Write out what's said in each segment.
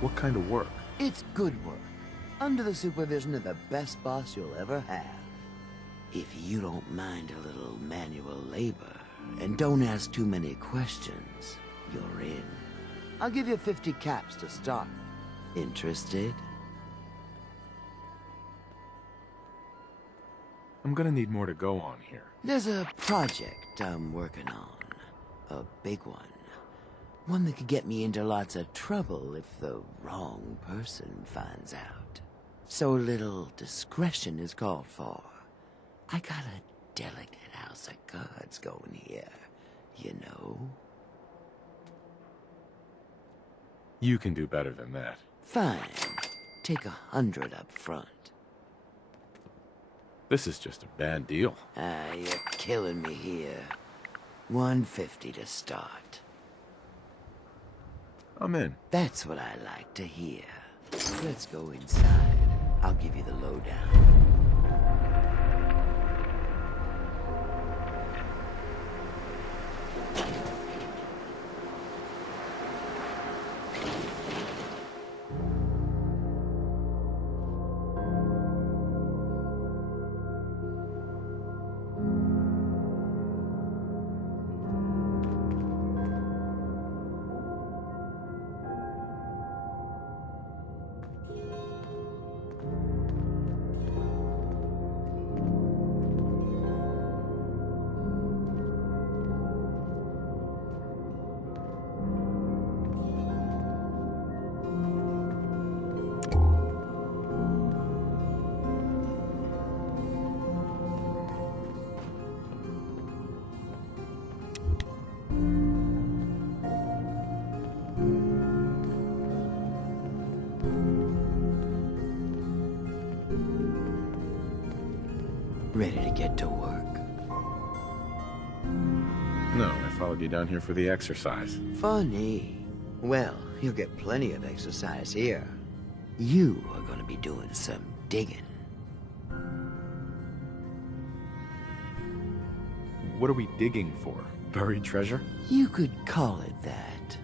What kind of work? It's good work, under the supervision of the best boss you'll ever have. If you don't mind a little manual labor, and don't ask too many questions, you're in. I'll give you 50 caps to start. Interested? I'm gonna need more to go on here. There's a project I'm working on. A big one. One that could get me into lots of trouble if the wrong person finds out. So a little discretion is called for. I got a delicate house of cards going here, you know? You can do better than that. Fine. Take 100 up front. This is just a bad deal. You're killing me here. 150 to start. I'm in. That's what I like to hear. Let's go inside. I'll give you the lowdown. Ready to get to work? No, I followed you down here for the exercise. Funny. Well, you'll get plenty of exercise here. You are gonna be doing some digging. What are we digging for? Buried treasure? You could call it that.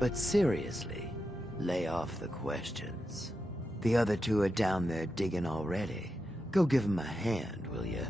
But seriously, lay off the questions. The other two are down there digging already. Go give them a hand, will you?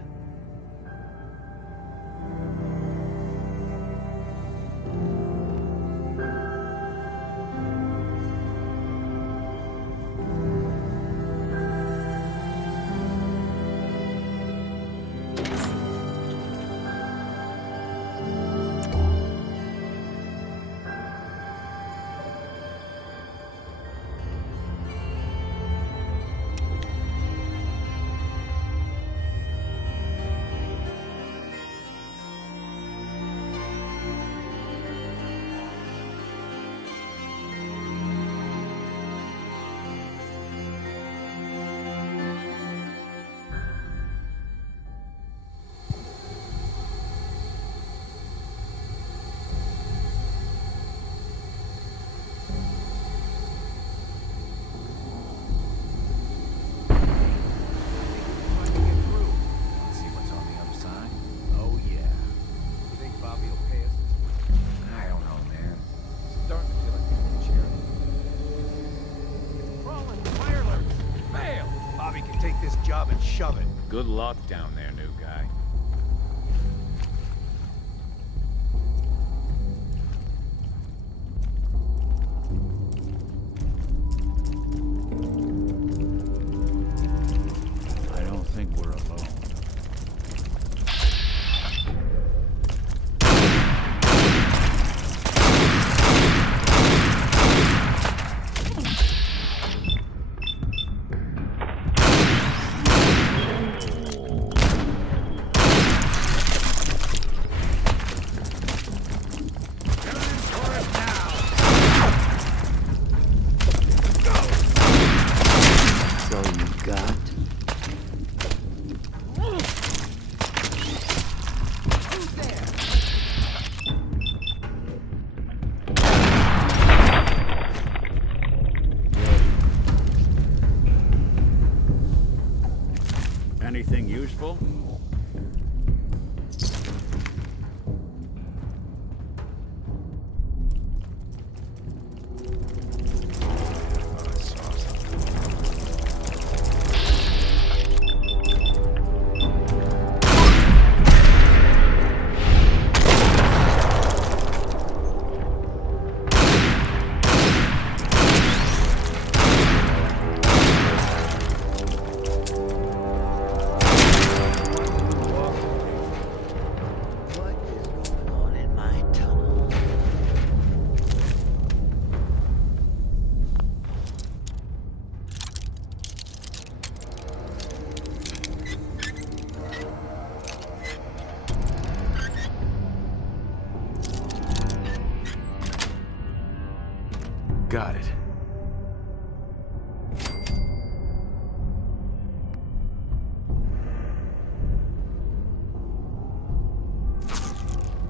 And shove it. Good luck down there, new guy. I don't think we're alone. Anything useful? Got it.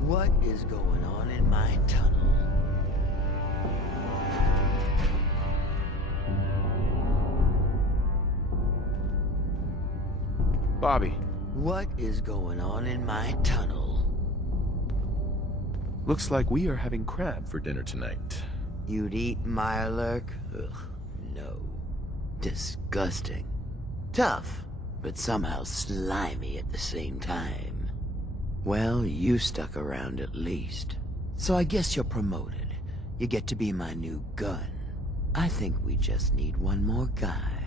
What is going on in my tunnel? Bobby, What is going on in my tunnel? looks like we are having crab for dinner tonight. You'd eat Mirelurk? Ugh, no. Disgusting. Tough, but somehow slimy at the same time. Well, you stuck around at least. So I guess you're promoted. You get to be my new gun. I think we just need one more guy.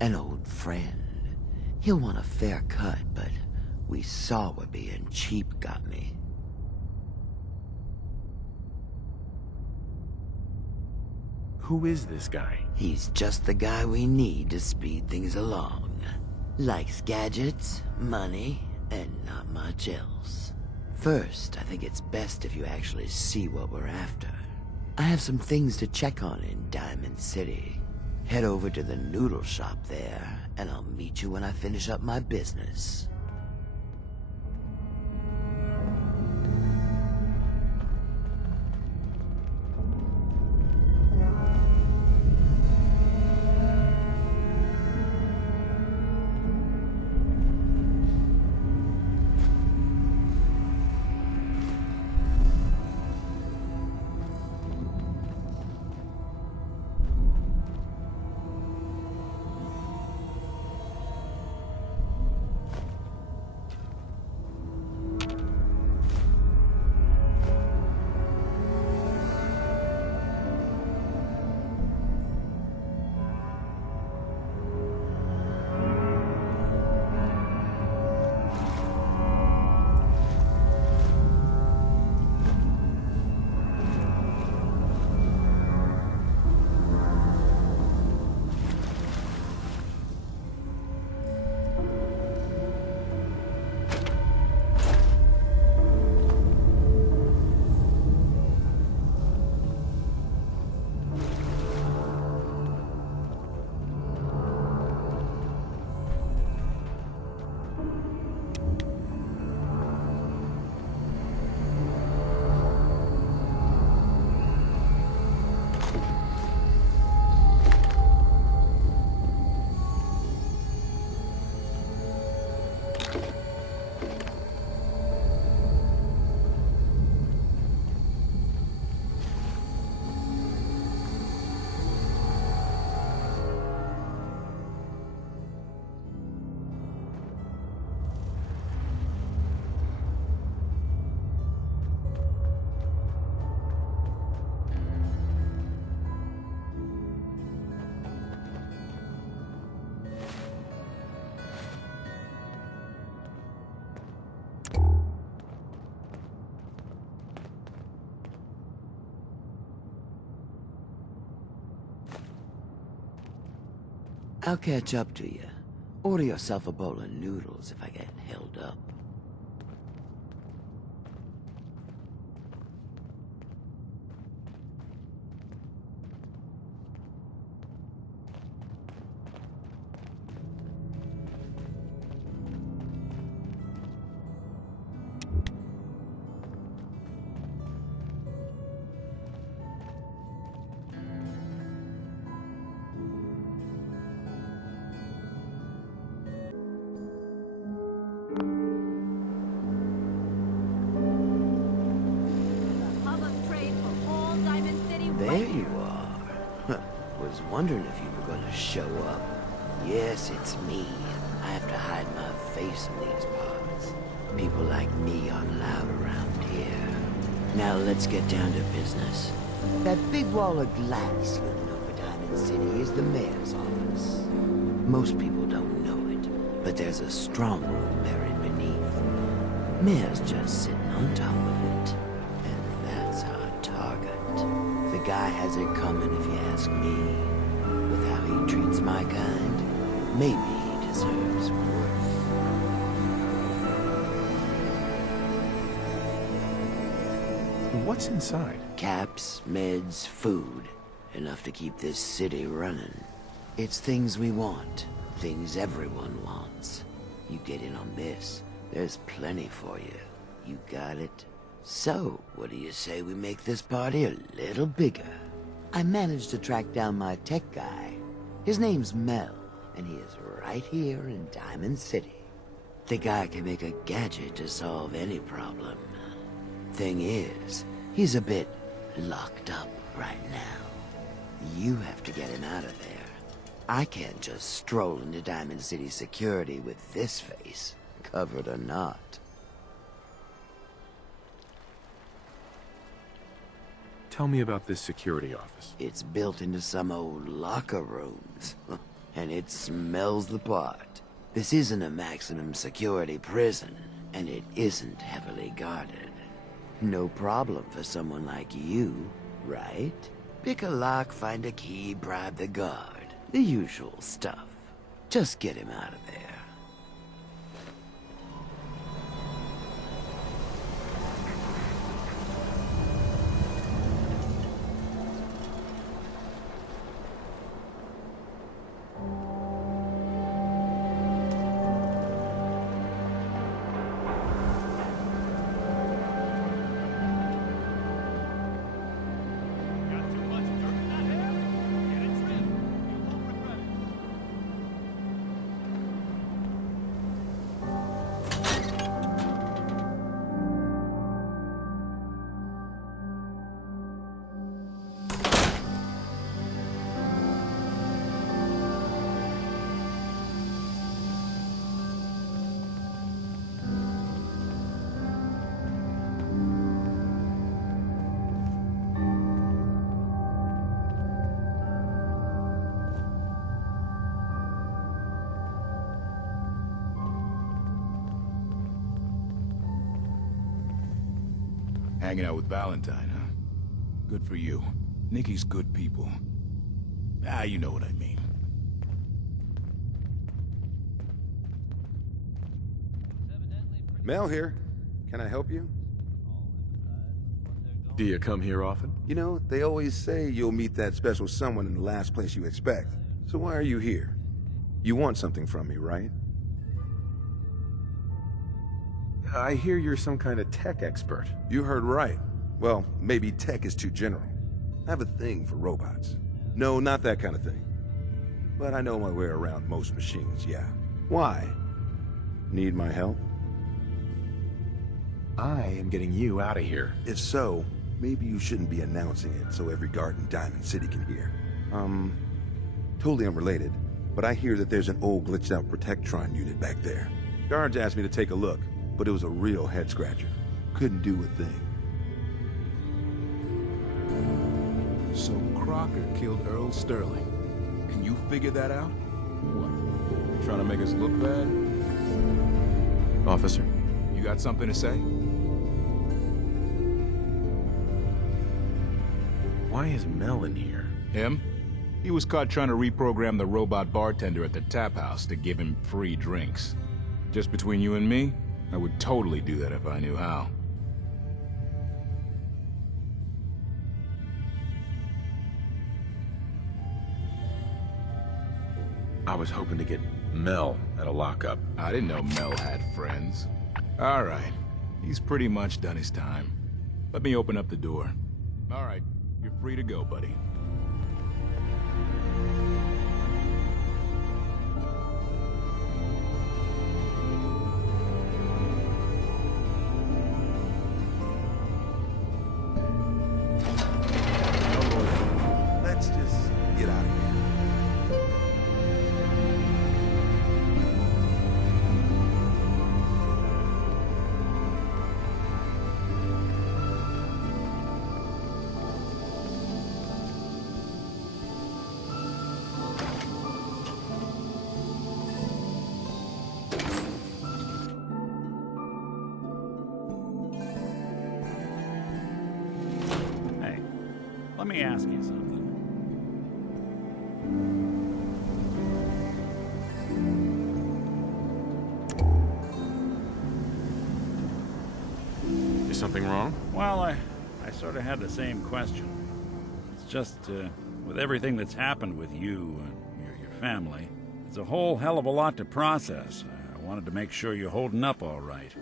An old friend. He'll want a fair cut, but we saw what being cheap got me. Who is this guy? He's just the guy we need to speed things along. Likes gadgets, money, and not much else. First, I think it's best if you actually see what we're after. I have some things to check on in Diamond City. Head over to the noodle shop there, and I'll meet you when I finish up my business. I'll catch up to you. Order yourself a bowl of noodles if I get held up. There you are. Huh. Was wondering if you were gonna show up. Yes, it's me. I have to hide my face in these parts. People like me aren't allowed around here. Now let's get down to business. That big wall of glass looming over Diamond City is the mayor's office. Most people don't know it, but there's a strong room buried beneath. Mayor's just sitting on top of it. And that's our target. The guy has it coming if you ask me. With how he treats my kind, maybe he deserves worse. What's inside? Caps, meds, food. Enough to keep this city running. It's things we want. Things everyone wants. You get in on this, there's plenty for you. You got it? So, what do you say we make this party a little bigger? I managed to track down my tech guy. His name's Mel, and he is right here in Diamond City. The guy can make a gadget to solve any problem. Thing is, he's a bit locked up right now. You have to get him out of there. I can't just stroll into Diamond City security with this face, covered or not. Tell me about this security office. It's built into some old locker rooms, and it smells the part. This isn't a maximum security prison, and it isn't heavily guarded. No problem for someone like you, right? Pick a lock, find a key, bribe the guard. The usual stuff. Just get him out of there. Hanging out with Valentine, huh? Good for you. Nikki's good people. Ah, you know what I mean. Mel here. Can I help you? Do you come here often? You know, they always say you'll meet that special someone in the last place you expect. So why are you here? You want something from me, right? I hear you're some kind of tech expert. You heard right. Well, maybe tech is too general. I have a thing for robots. No, not that kind of thing. But I know my way around most machines, yeah. Why? Need my help? I am getting you out of here. If so, maybe you shouldn't be announcing it so every guard in Diamond City can hear. Totally unrelated, but I hear that there's an old glitched out Protectron unit back there. Guards asked me to take a look, but it was a real head-scratcher. Couldn't do a thing. So Crocker killed Earl Sterling. Can you figure that out? What? You trying to make us look bad? Officer? You got something to say? Why is Mel in here? Him? He was caught trying to reprogram the robot bartender at the tap house to give him free drinks. Just between you and me, I would totally do that if I knew how. I was hoping to get Mel at a lockup. I didn't know Mel had friends. All right. He's pretty much done his time. Let me open up the door. All right. You're free to go, buddy. Let's just get out of here. Hey, let me ask you something. Is something wrong? Well, I sort of had the same question. It's just, With everything that's happened with you and your family, it's a whole hell of a lot to process. I wanted to make sure you're holding up all right.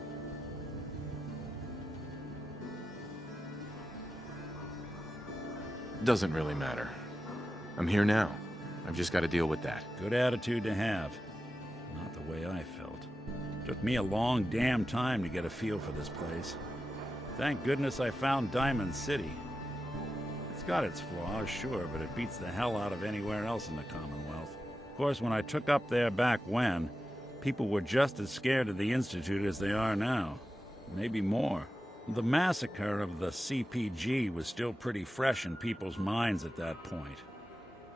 Doesn't really matter. I'm here now. I've just got to deal with that. Good attitude to have. Not the way I felt. Took me a long damn time to get a feel for this place. Thank goodness I found Diamond City. It's got its flaws, sure, but it beats the hell out of anywhere else in the Commonwealth. Of course, when I took up there back when, people were just as scared of the Institute as they are now. Maybe more. The massacre of the CPG was still pretty fresh in people's minds at that point,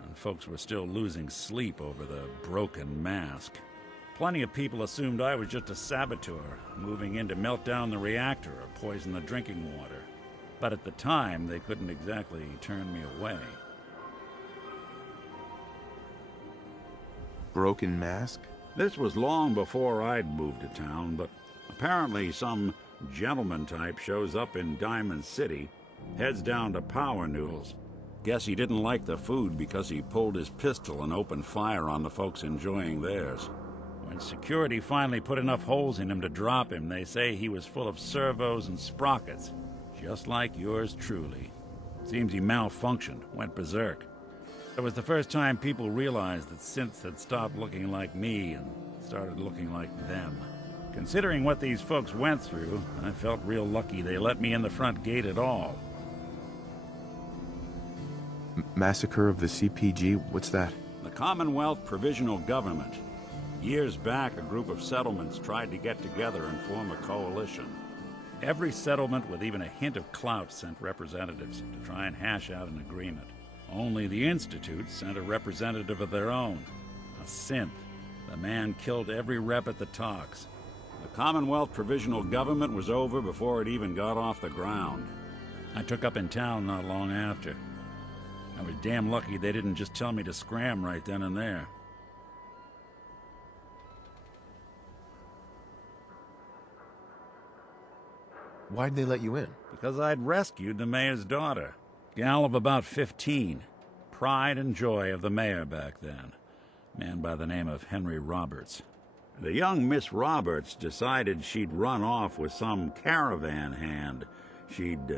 and folks were still losing sleep over the broken mask. Plenty of people assumed I was just a saboteur, moving in to melt down the reactor or poison the drinking water. But at the time, they couldn't exactly turn me away. Broken mask? This was long before I'd moved to town, but apparently some gentleman type shows up in Diamond City, heads down to Power Noodles. Guess he didn't like the food because he pulled his pistol and opened fire on the folks enjoying theirs. When security finally put enough holes in him to drop him, they say he was full of servos and sprockets, just like yours truly. Seems he malfunctioned, went berserk. It was the first time people realized that synths had stopped looking like me and started looking like them. Considering what these folks went through, I felt real lucky they let me in the front gate at all. Massacre of the CPG? What's that? The Commonwealth Provisional Government. Years back, a group of settlements tried to get together and form a coalition. Every settlement with even a hint of clout sent representatives to try and hash out an agreement. Only the Institute sent a representative of their own, a synth. The man killed every rep at the talks. The Commonwealth Provisional Government was over before it even got off the ground. I took up in town not long after. I was damn lucky they didn't just tell me to scram right then and there. Why'd they let you in? Because I'd rescued the mayor's daughter. Gal of about 15. Pride and joy of the mayor back then. Man by the name of Henry Roberts. The young Miss Roberts decided she'd run off with some caravan hand she'd,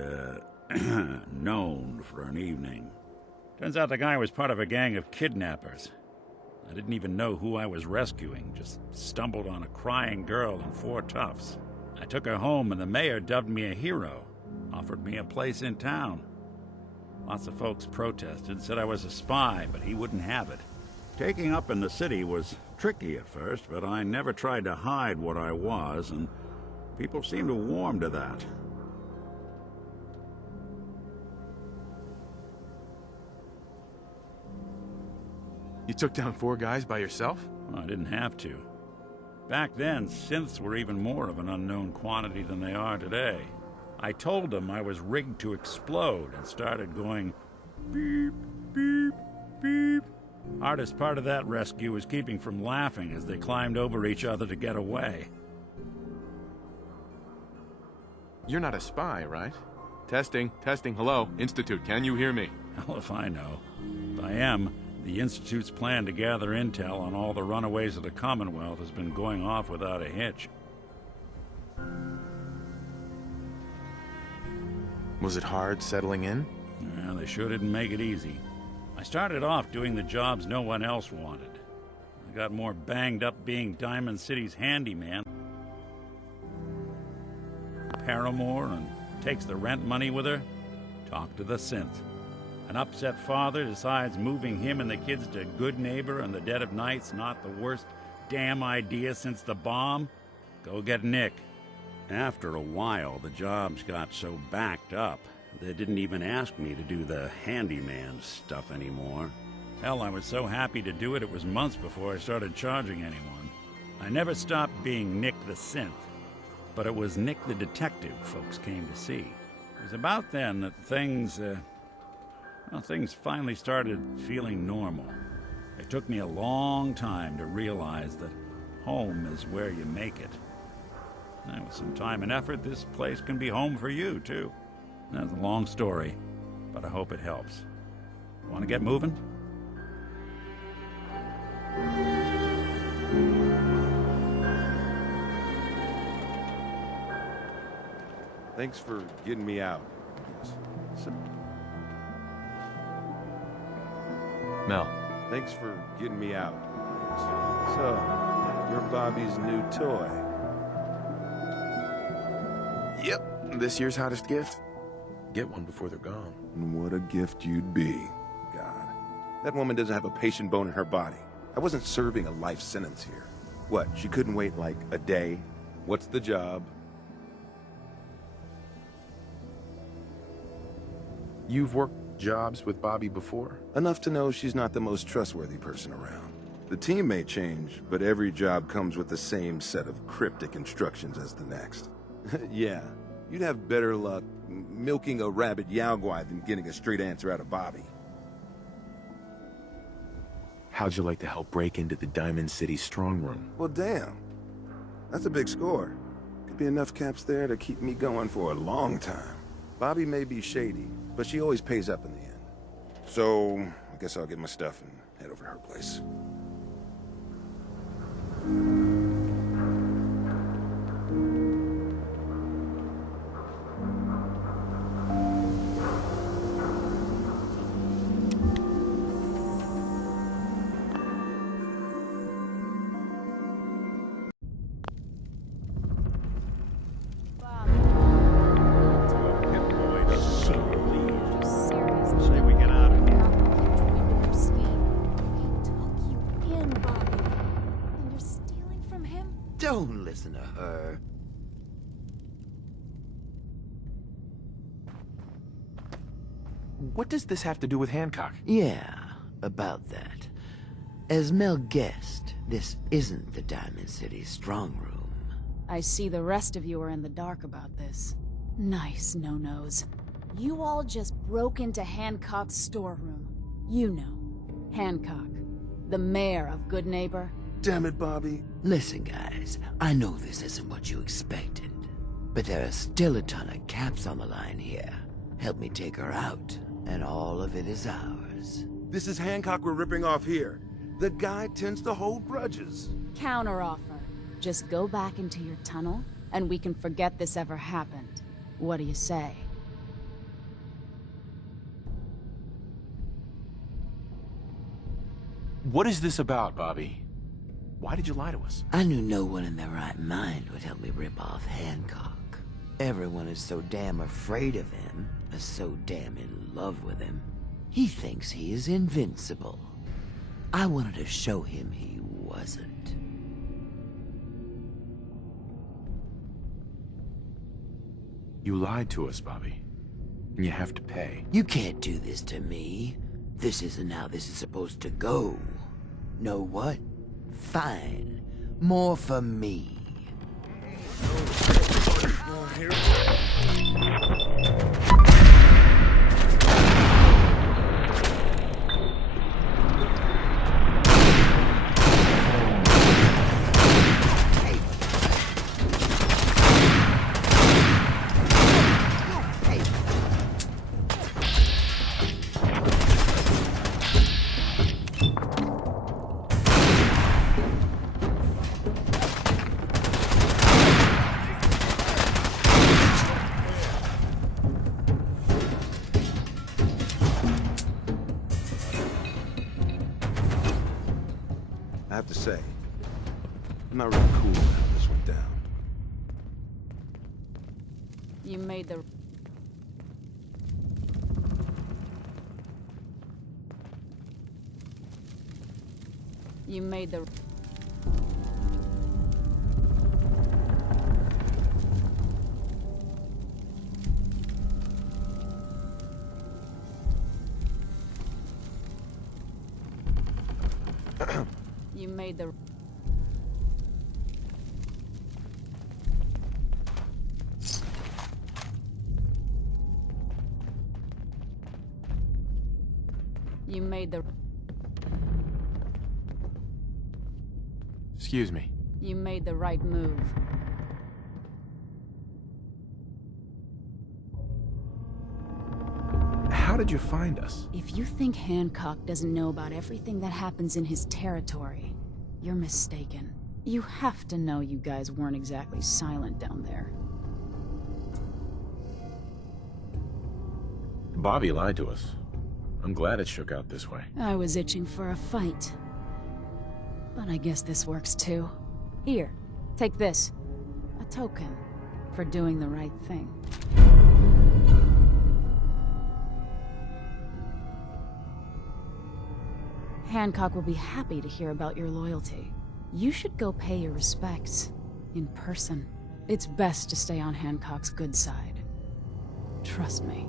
known for an evening. Turns out the guy was part of a gang of kidnappers. I didn't even know who I was rescuing, just stumbled on a crying girl and 4 toughs. I took her home and the mayor dubbed me a hero, offered me a place in town. Lots of folks protested, said I was a spy, but he wouldn't have it. Taking up in the city was tricky at first, but I never tried to hide what I was, and people seemed to warm to that. You took down 4 guys by yourself? Well, I didn't have to. Back then, synths were even more of an unknown quantity than they are today. I told them I was rigged to explode and started going beep, beep, beep. Hardest part of that rescue was keeping from laughing as they climbed over each other to get away. You're not a spy, right? Testing, testing, hello, Institute, can you hear me? Hell if I know. If I am, the Institute's plan to gather intel on all the runaways of the Commonwealth has been going off without a hitch. Was it hard settling in? Yeah, they sure didn't make it easy. I started off doing the jobs no one else wanted. I got more banged up being Diamond City's handyman. Paramore and takes the rent money with her. Talk to the synth. An upset father decides moving him and the kids to Good Neighbor in the dead of night's not the worst damn idea since the bomb. Go get Nick. After a while, the jobs got so backed up, they didn't even ask me to do the handyman stuff anymore. Hell, I was so happy to do it, it was months before I started charging anyone. I never stopped being Nick the Synth, but it was Nick the Detective folks came to see. It was about then that things finally started feeling normal. It took me a long time to realize that home is where you make it. And with some time and effort, this place can be home for you, too. That's a long story, but I hope it helps. Want to get moving? Thanks for getting me out. Mel, Thanks for getting me out. So, you're Bobby's new toy. Yep, this year's hottest gift. Get one before they're gone. And what a gift you'd be. God. That woman doesn't have a patient bone in her body. I wasn't serving a life sentence here. What, she couldn't wait like a day? What's the job? You've worked jobs with Bobby before? Enough to know she's not the most trustworthy person around. The team may change, but every job comes with the same set of cryptic instructions as the next. Yeah, you'd have better luck milking a rabid Yaogwai than getting a straight answer out of Bobby. How'd you like to help break into the Diamond City strong room? Well, damn. That's a big score. Could be enough caps there to keep me going for a long time. Bobby may be shady, but she always pays up in the end. So, I guess I'll get my stuff and head over to her place. Say we get out of here. Don't listen to her. What does this have to do with Hancock? Yeah, about that. As Mel guessed, this isn't the Diamond City strong room. I see the rest of you are in the dark about this. Nice no-nos. You all just broke into Hancock's storeroom. You know, Hancock, the mayor of Good Neighbor. Damn it, Bobby. Listen, guys, I know this isn't what you expected, but there are still a ton of caps on the line here. Help me take her out, and all of it is ours. This is Hancock we're ripping off here. The guy tends to hold grudges. Counteroffer. Just go back into your tunnel, and we can forget this ever happened. What do you say? What is this about, Bobby? Why did you lie to us? I knew no one in their right mind would help me rip off Hancock. Everyone is so damn afraid of him, is so damn in love with him. He thinks he is invincible. I wanted to show him he wasn't. You lied to us, Bobby. And you have to pay. You can't do this to me. This isn't how this is supposed to go. Know what? Fine. More for me. I have to say, I'm not really cool with how this went down. You made the... You made the... You made the... You made the... Excuse me. You made the right move. How did you find us? If you think Hancock doesn't know about everything that happens in his territory, you're mistaken. You have to know you guys weren't exactly silent down there. Bobby lied to us. I'm glad it shook out this way. I was itching for a fight. But I guess this works too. Here, take this. A token for doing the right thing. Hancock will be happy to hear about your loyalty. You should go pay your respects in person. It's best to stay on Hancock's good side. Trust me.